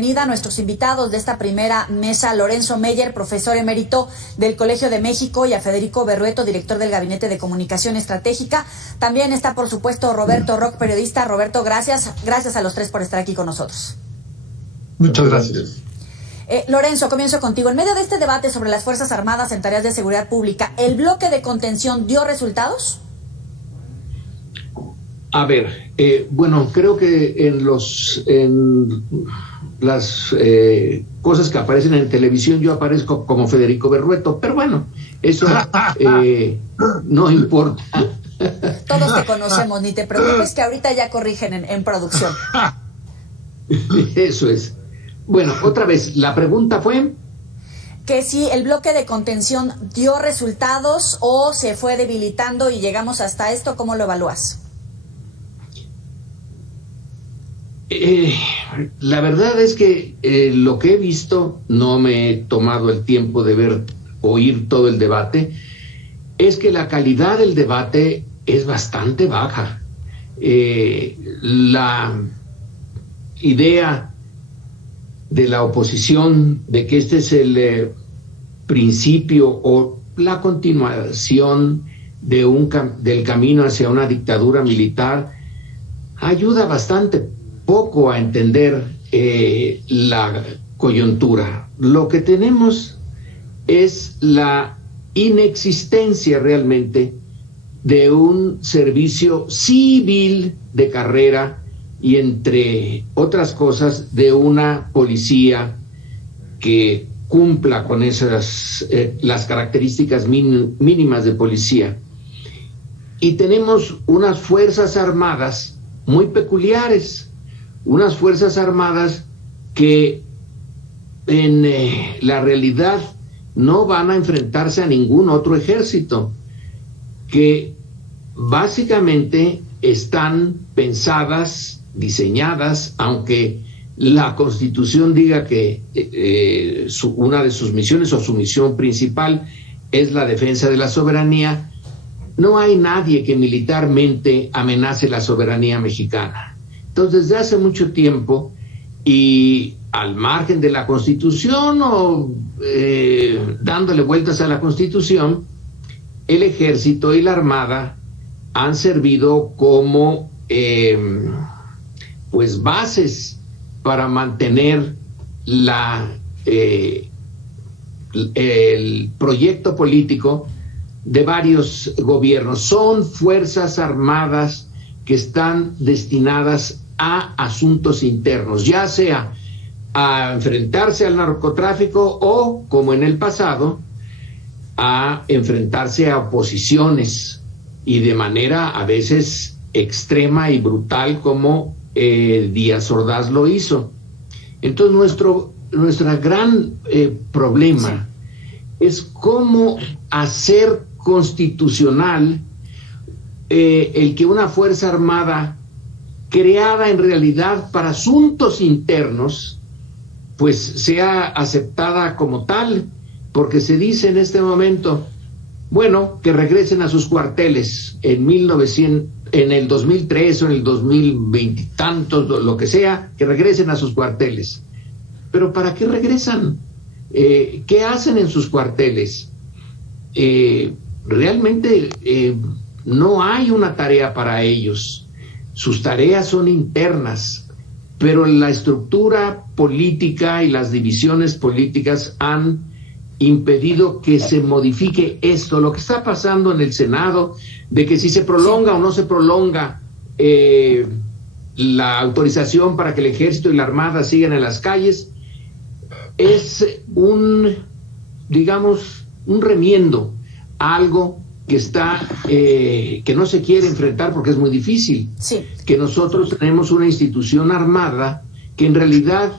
Bienvenida a nuestros invitados de esta primera mesa, Lorenzo Meyer, profesor emérito del Colegio de México, y a Federico Berrueto, director del Gabinete de Comunicación Estratégica. También está, por supuesto, Roberto Roch, periodista. Roberto, gracias. Gracias a los tres por estar aquí con nosotros. Muchas gracias. Lorenzo, comienzo contigo. En medio de este debate sobre las Fuerzas Armadas en tareas de seguridad pública, ¿el bloque de contención dio resultados? A ver, bueno, creo que en las cosas que aparecen en televisión yo aparezco como Federico Berrueto, pero bueno, eso no importa. Todos te conocemos, ni te preocupes que ahorita ya corrigen en producción. Eso es. Bueno, otra vez, la pregunta fue que si el bloque de contención dio resultados o se fue debilitando y llegamos hasta esto, ¿cómo lo evalúas? La verdad es que lo que he visto, no me he tomado el tiempo de oír todo el debate, es que la calidad del debate es bastante baja. La idea de la oposición de que este es el principio o la continuación del camino hacia una dictadura militar ayuda bastante poco a entender la coyuntura. Lo que tenemos es la inexistencia realmente de un servicio civil de carrera y, entre otras cosas, de una policía que cumpla con esas las características mínimas de policía. Y tenemos unas fuerzas armadas muy peculiares, unas fuerzas armadas que en la realidad no van a enfrentarse a ningún otro ejército, que básicamente están pensadas, diseñadas, aunque la Constitución diga que una de sus misiones o su misión principal es la defensa de la soberanía. No hay nadie que militarmente amenace la soberanía mexicana. Entonces, desde hace mucho tiempo, y al margen de la Constitución o dándole vueltas a la Constitución, el Ejército y la Armada han servido como pues bases para mantener el proyecto político de varios gobiernos. Son fuerzas armadas que están destinadas a asuntos internos, ya sea a enfrentarse al narcotráfico o, como en el pasado, a enfrentarse a oposiciones, y de manera a veces extrema y brutal, como Díaz Ordaz lo hizo. Entonces nuestra gran problema es cómo hacer constitucional el que una fuerza armada creada en realidad para asuntos internos pues sea aceptada como tal, porque se dice en este momento, bueno, que regresen a sus cuarteles en el 2003 o en el 2020 y tantos, lo que sea, que regresen a sus cuarteles. Pero ¿para qué regresan? ¿Qué hacen en sus cuarteles? Realmente no hay una tarea para ellos. Sus tareas son internas, pero la estructura política y las divisiones políticas han impedido que se modifique esto. Lo que está pasando en el Senado, de que si se prolonga o no se prolonga la autorización para que el Ejército y la Armada sigan en las calles, es un remiendo a algo que está que no se quiere enfrentar porque es muy difícil. Sí. Que nosotros tenemos una institución armada que en realidad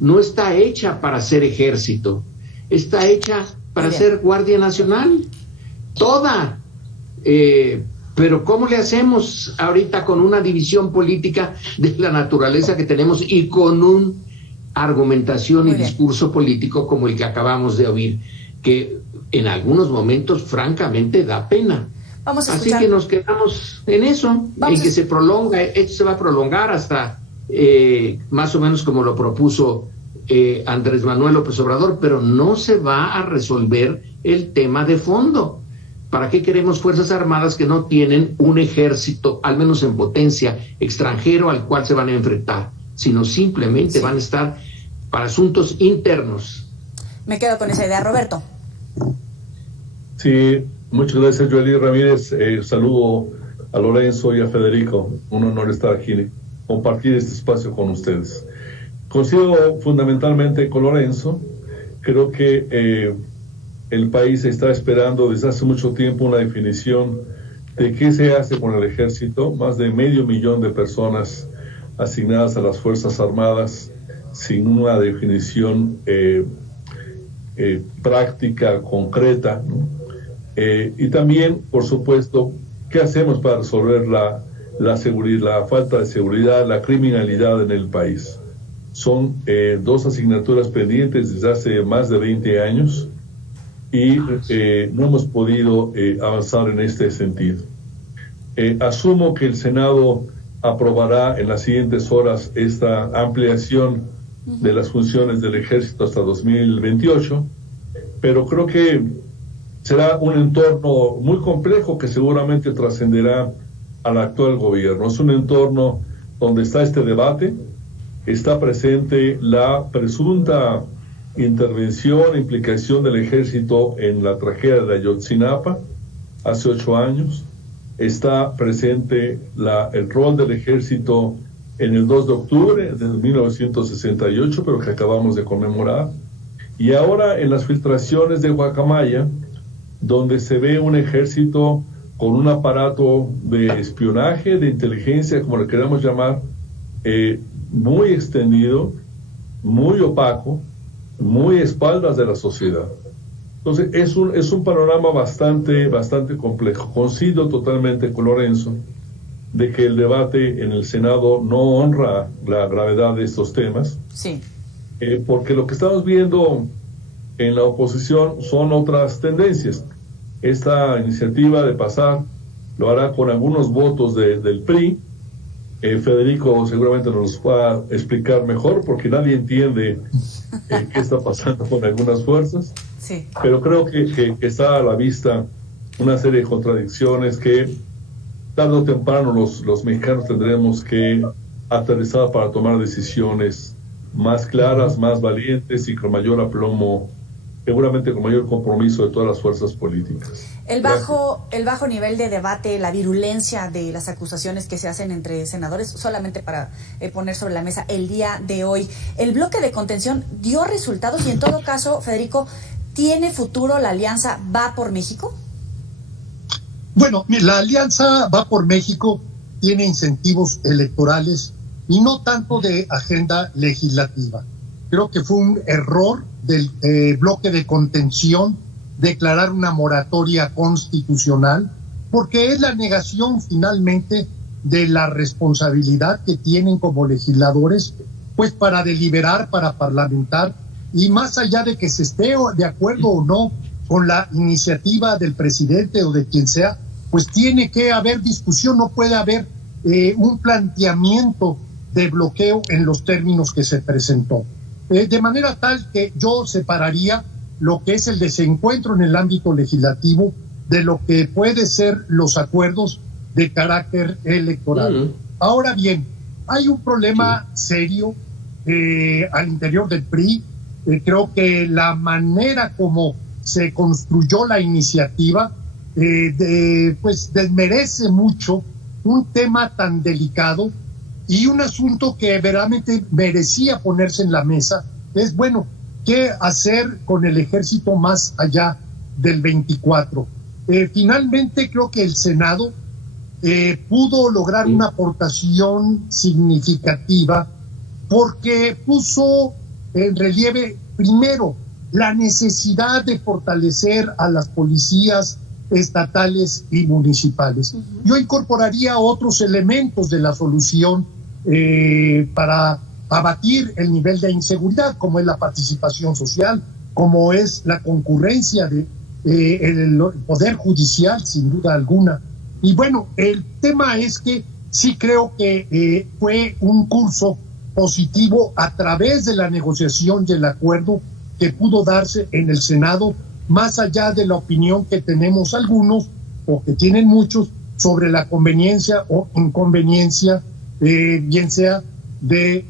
no está hecha para ser ejército, está hecha para ser Guardia Nacional, toda. Pero ¿cómo le hacemos ahorita con una división política de la naturaleza que tenemos y con una argumentación y discurso político como el que acabamos de oír, que en algunos momentos francamente da pena? Vamos a Así escuchar. que nos quedamos en eso, en que se prolonga, esto se va a prolongar hasta más o menos como lo propuso Andrés Manuel López Obrador, pero no se va a resolver el tema de fondo. ¿Para qué queremos Fuerzas Armadas que no tienen un ejército, al menos en potencia, extranjero al cual se van a enfrentar, sino simplemente van a estar para asuntos internos? Me quedo con esa idea, Roberto. Sí, muchas gracias, Joely Ramírez. Saludo a Lorenzo y a Federico. Un honor estar aquí, compartir este espacio con ustedes. Coincido fundamentalmente con Lorenzo. Creo que el país está esperando desde hace mucho tiempo una definición de qué se hace con el ejército. Más de 500,000 de personas asignadas a las Fuerzas Armadas sin una definición práctica, concreta, ¿no? Y también, por supuesto, ¿qué hacemos para resolver la seguridad, la falta de seguridad, la criminalidad en el país? Son dos asignaturas pendientes desde hace más de 20 años y no hemos podido avanzar en este sentido. Asumo que el Senado aprobará en las siguientes horas esta ampliación de las funciones del ejército hasta 2028, pero creo que será un entorno muy complejo que seguramente trascenderá al actual gobierno. Es un entorno donde está este debate, está presente la presunta intervención, implicación del ejército en la tragedia de Ayotzinapa hace 8 años, está presente el rol del ejército en el 2 de octubre de 1968, pero que acabamos de conmemorar, y ahora en las filtraciones de Guacamaya, donde se ve un ejército con un aparato de espionaje, de inteligencia, como le queramos llamar, muy extendido, muy opaco, muy a espaldas de la sociedad. Entonces es un panorama bastante complejo. Coincido totalmente con Lorenzo de que el debate en el Senado no honra la gravedad de estos temas, sí. Porque lo que estamos viendo en la oposición son otras tendencias. Esta iniciativa de pasar lo hará con algunos votos del PRI. Federico seguramente nos va a explicar mejor porque nadie entiende qué está pasando con algunas fuerzas. Sí. Pero creo que está a la vista una serie de contradicciones que tarde o temprano los mexicanos tendremos que aterrizar para tomar decisiones más claras, más valientes y con mayor aplomo, seguramente con mayor compromiso de todas las fuerzas políticas. El bajo nivel de debate, la virulencia de las acusaciones que se hacen entre senadores, solamente para poner sobre la mesa el día de hoy, ¿el bloque de contención dio resultados? Y en todo caso, Federico, ¿tiene futuro la alianza Va por México? Bueno, la alianza Va por México tiene incentivos electorales y no tanto de agenda legislativa. Creo que fue un error del bloque de contención declarar una moratoria constitucional, porque es la negación finalmente de la responsabilidad que tienen como legisladores, pues para deliberar, para parlamentar, y más allá de que se esté de acuerdo o no con la iniciativa del presidente o de quien sea, pues tiene que haber discusión, no puede haber un planteamiento de bloqueo en los términos que se presentó. De manera tal que yo separaría lo que es el desencuentro en el ámbito legislativo de lo que puede ser los acuerdos de carácter electoral. Ahora bien, hay un problema serio al interior del PRI. Creo que la manera como se construyó la iniciativa pues desmerece mucho un tema tan delicado y un asunto que verdaderamente merecía ponerse en la mesa. Es bueno, ¿qué hacer con el ejército más allá del 24? Finalmente creo que el Senado pudo lograr una aportación significativa porque puso en relieve, primero, la necesidad de fortalecer a las policías estatales y municipales. Yo incorporaría otros elementos de la solución para abatir el nivel de inseguridad, como es la participación social, como es la concurrencia de el Poder Judicial, sin duda alguna. Y bueno, el tema es que sí creo que fue un curso positivo a través de la negociación y el acuerdo que pudo darse en el Senado, más allá de la opinión que tenemos algunos o que tienen muchos sobre la conveniencia o inconveniencia, bien sea de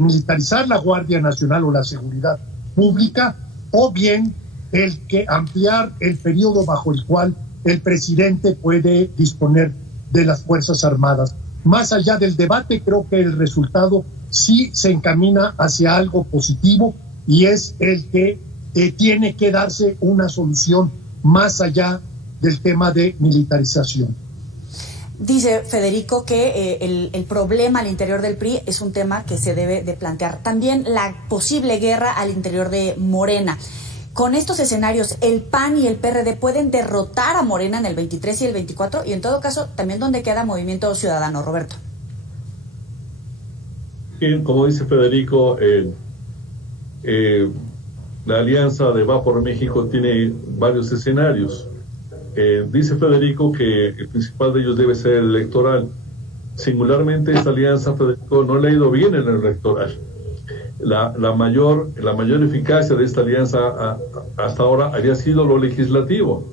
militarizar la Guardia Nacional o la seguridad pública, o bien el que ampliar el periodo bajo el cual el presidente puede disponer de las Fuerzas Armadas. Más allá del debate, creo que el resultado sí se encamina hacia algo positivo, y es el que tiene que darse una solución más allá del tema de militarización. Dice Federico que el problema al interior del PRI es un tema que se debe de plantear. También la posible guerra al interior de Morena. Con estos escenarios, ¿el PAN y el PRD pueden derrotar a Morena en el 23 y el 24? Y en todo caso, también ¿dónde queda Movimiento Ciudadano, Roberto? Bien, como dice Federico, la alianza de Va por México tiene varios escenarios. Dice Federico que el principal de ellos debe ser el electoral. Singularmente esta alianza, Federico, no le ha ido bien en el electoral. La mayor eficacia de esta alianza hasta ahora había sido lo legislativo,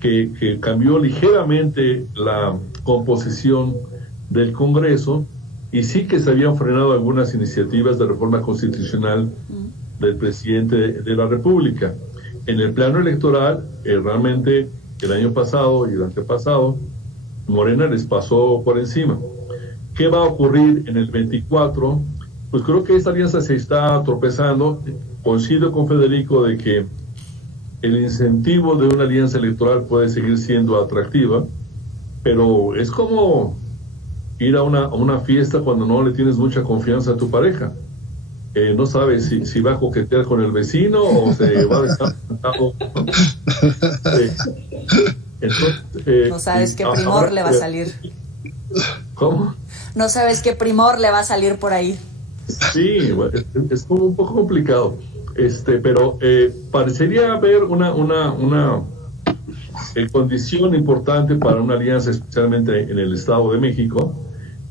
que cambió ligeramente la composición del Congreso, y sí que se habían frenado algunas iniciativas de reforma constitucional del presidente de la República. En el plano electoral, realmente el año pasado y el antepasado, Morena les pasó por encima. ¿Qué va a ocurrir en el 24? Pues creo que esta alianza se está tropezando. Coincido con Federico de que el incentivo de una alianza electoral puede seguir siendo atractiva, pero es como ir a una fiesta cuando no le tienes mucha confianza a tu pareja. No sabes si va a coquetear con el vecino o se va a estar sentado. No sabes qué primor le va a salir. ¿Cómo? No sabes qué primor le va a salir por ahí. Sí, es como un poco complicado, pero parecería haber una condición importante para una alianza, especialmente en el Estado de México,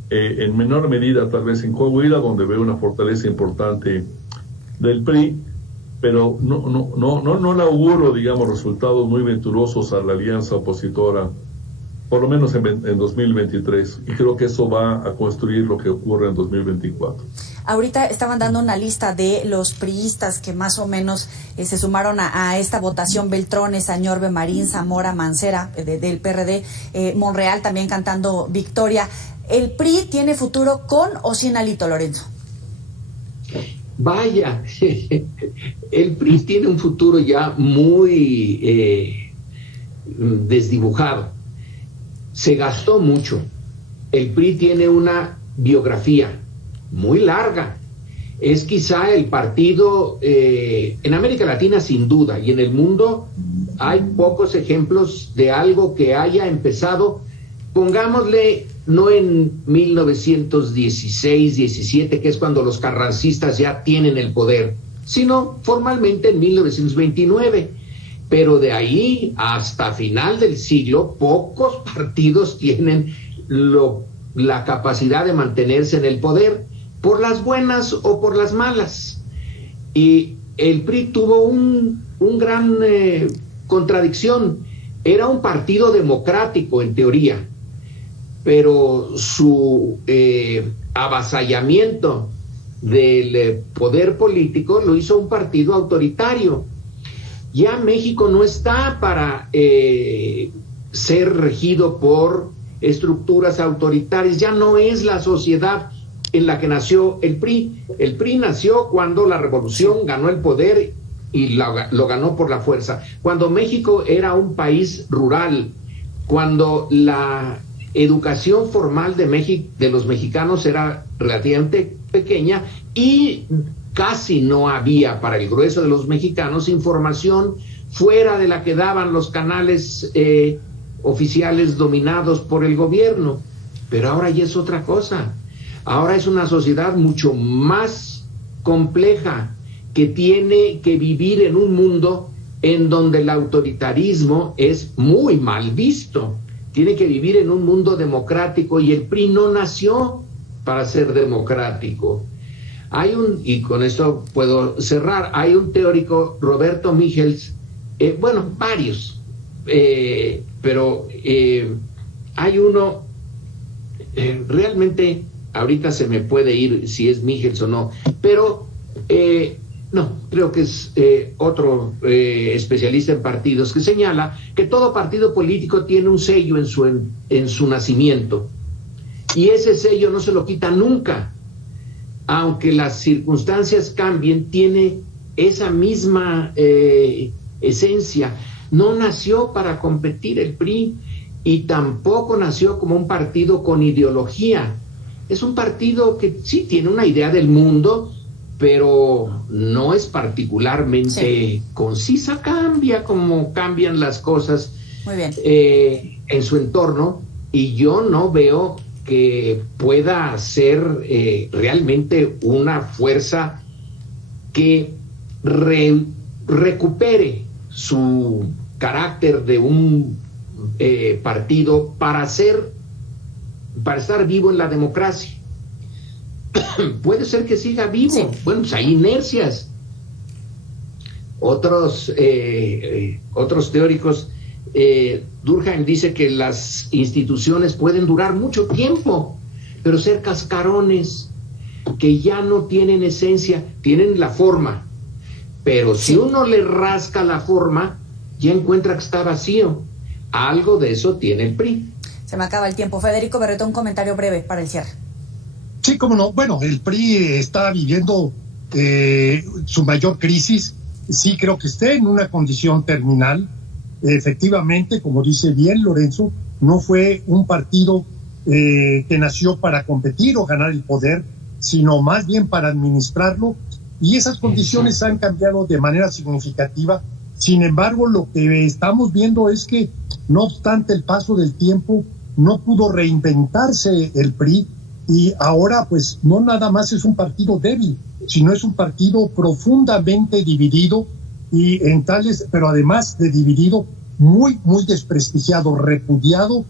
en menor medida tal vez en Coahuila, donde veo una fortaleza importante del PRI, pero no le auguro, digamos, resultados muy venturosos a la alianza opositora, por lo menos en 2023, y creo que eso va a construir lo que ocurre en 2024. Ahorita estaban dando una lista de los priistas que más o menos se sumaron a esta votación: Beltrones, Añorbe, Marín, Zamora, Mancera, del PRD, Monreal también cantando victoria. ¿El PRI tiene futuro con o sin Alito, Lorenzo? Vaya, el PRI tiene un futuro ya muy desdibujado. Se gastó mucho. El PRI tiene una biografía muy larga. Es quizá el partido en América Latina, sin duda, y en el mundo hay pocos ejemplos de algo que haya empezado, pongámosle, no en 1916-17, que es cuando los carrancistas ya tienen el poder, sino formalmente en 1929. Pero de ahí hasta final del siglo, pocos partidos tienen la capacidad de mantenerse en el poder, por las buenas o por las malas. Y el PRI tuvo un gran contradicción. Era un partido democrático en teoría, pero su avasallamiento del poder político lo hizo un partido autoritario. Ya México no está para ser regido por estructuras autoritarias, ya no es la sociedad en la que nació el PRI. El PRI nació cuando la revolución ganó el poder y lo ganó por la fuerza. Cuando México era un país rural, cuando la educación formal de los mexicanos era relativamente pequeña y casi no había para el grueso de los mexicanos información fuera de la que daban los canales oficiales dominados por el gobierno. Pero ahora ya es otra cosa. Ahora es una sociedad mucho más compleja, que tiene que vivir en un mundo en donde el autoritarismo es muy mal visto. Tiene que vivir en un mundo democrático, y el PRI no nació para ser democrático. y con esto puedo cerrar, hay un teórico, Roberto Michels, varios, pero hay uno, realmente ahorita se me puede ir si es Michels o no, pero no, creo que es otro especialista en partidos que señala que todo partido político tiene un sello en su nacimiento, y ese sello no se lo quita nunca, aunque las circunstancias cambien, tiene esa misma esencia. No nació para competir el PRI y tampoco nació como un partido con ideología. Es un partido que sí tiene una idea del mundo, pero no es particularmente concisa, cambia como cambian las cosas. Muy bien. En su entorno, y yo no veo que pueda ser realmente una fuerza que recupere su carácter de un partido para estar vivo en la democracia. Puede ser que siga vivo. Sí. Bueno, pues hay inercias. Otros teóricos, Durkheim dice que las instituciones pueden durar mucho tiempo, pero ser cascarones que ya no tienen esencia, tienen la forma, pero si uno le rasca la forma, ya encuentra que está vacío. Algo de eso tiene el PRI. Se me acaba el tiempo. Federico Berrueto, un comentario breve para el cierre. Sí, cómo no. Bueno, el PRI está viviendo su mayor crisis. Sí, creo que está en una condición terminal. Efectivamente, como dice bien Lorenzo, no fue un partido que nació para competir o ganar el poder, sino más bien para administrarlo, y esas condiciones han cambiado de manera significativa. Sin embargo, lo que estamos viendo es que, no obstante el paso del tiempo, no pudo reinventarse el PRI, y ahora pues no nada más es un partido débil, sino es un partido profundamente dividido, y pero además de dividido, muy desprestigiado, repudiado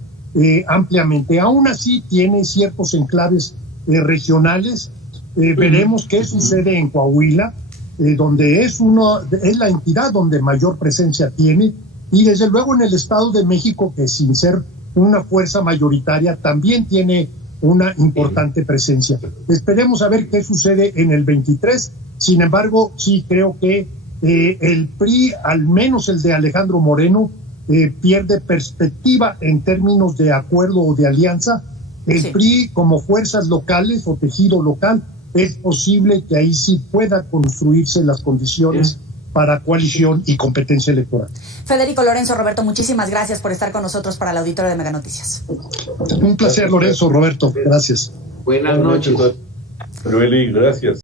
ampliamente. Aún así tiene ciertos enclaves regionales. Veremos qué sucede en Coahuila, donde es la entidad donde mayor presencia tiene, y desde luego en el Estado de México, que sin ser una fuerza mayoritaria también tiene una importante presencia. Esperemos a ver qué sucede en el 23. Sin embargo, sí creo que el PRI, al menos el de Alejandro Moreno, pierde perspectiva en términos de acuerdo o de alianza. El PRI, como fuerzas locales o tejido local, es posible que ahí sí pueda construirse las condiciones para coalición y competencia electoral. Federico, Lorenzo, Roberto, muchísimas gracias por estar con nosotros para el auditorio de Mega Noticias. Un placer, Lorenzo, Roberto. Gracias. Buenas noches. Joely, gracias.